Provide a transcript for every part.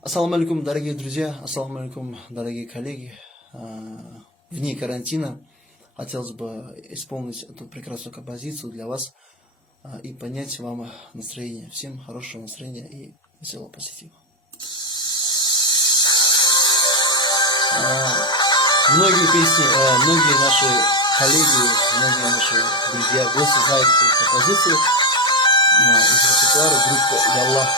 Ассаламу алейкум, дорогие друзья, ассаламу алейкум, дорогие коллеги. Вне карантина хотелось бы исполнить эту прекрасную композицию для вас и поднять вам настроение. Всем хорошего настроения и веселого позитива. Многие песни, многие наши коллеги, многие наши друзья, гости знают эту композицию из репертуара группы Яллах.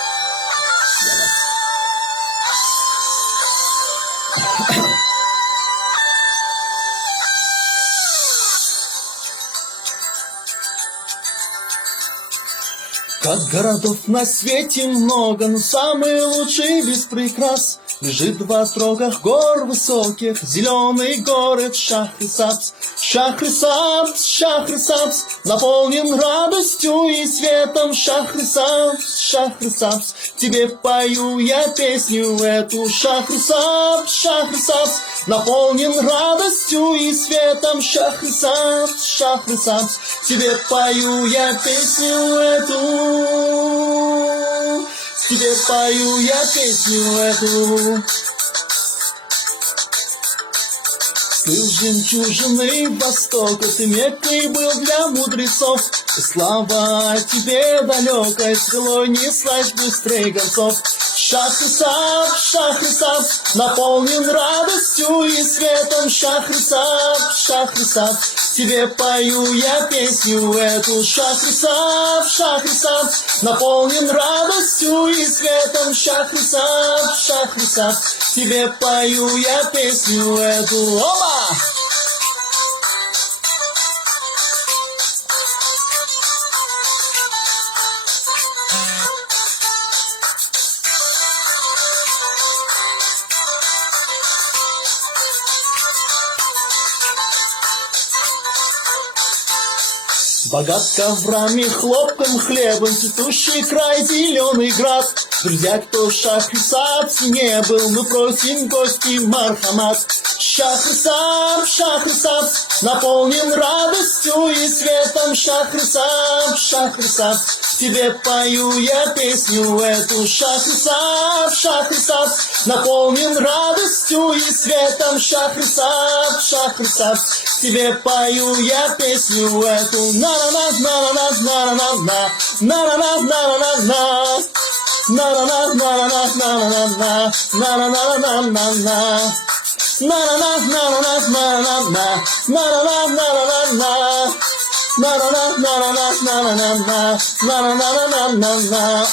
Как городов на свете много, но самый лучший без прикрас лежит в острогах гор высоких зеленый город Шахрисабз. Шахрисабз, Шахрисабз, наполнен радостью и светом. Шахрисабз, Шахрисабз, тебе пою я песню эту. Шахрисабз, Шахрисабз, наполнен радостью и светом. Шахрисабз, Шахрисабз, тебе пою я песню эту. Тебе пою я песню эту. Плыл жемчужиной востока, ты Меккой был для мудрецов, и слава тебе далекой стрелой неслась быстрее гонцов. Шахрисабз, Шахрисабз, наполнен радостью и светом. Шахрисабз, Шахрисабз, тебе пою я песню эту. Шахрисабз, Шахрисабз, наполнен радостью и светом. Шахрисабз, Шахрисабз, тебе пою я песню эту. Оба! Богат коврами, хлопком, хлебом, цветущий край, зеленый град. Друзья, кто в Шахрисабзе не был, мы просим гости мархамат. Шахрисабз, Шахрисабз, наполнен радостью и светом. Шахрисабз, Шахрисабз, тебе пою я песню эту. Шахрисабз, Шахрисабз, наполнен радостью и светом. Шахрисабз, Шахрисабз, тебе пою я песню эту. На-на-на-на-на-на-на-на-на, на-на-на-на-на-на-на, на-на-на-на-на-на-на-на, на-на-на-на-на-на. На-на-на-на-на-на-на-на, на-на-на-на-на-на, на-на-на-на-на-на-на-на, на-на-на-на-на-на.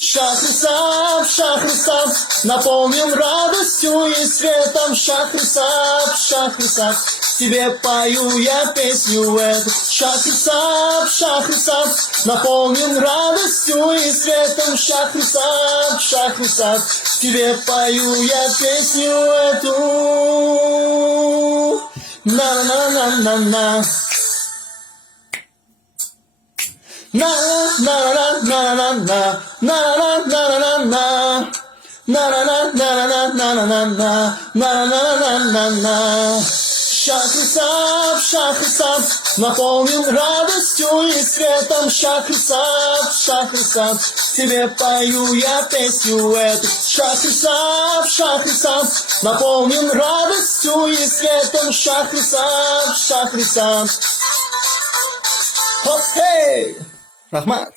Шахрисабз, Шахрисабз, наполнен радостью и светом. Шахрисабз, Шахрисабз, тебе пою я песню эту. Шахрисабз, Шахрисабз, наполнен радостью и светом. Шахрисабз, Шахрисабз, тебе пою я песню эту. На-на-на-на-на. На-на-на-на-на-на-на, на-на-на-на-на-на, на-на-на-на-на-на-на-на, на-на-на-на-на. Шахрисабз, Шахрисабз, наполнен радостью и светом. Шахрисабз, Шахрисабз, тебе пою я песню эту. Шахрисабз, Шахрисабз, наполнен радостью и светом. Шахрисабз, Шахрисабз. Хей! Рахмат!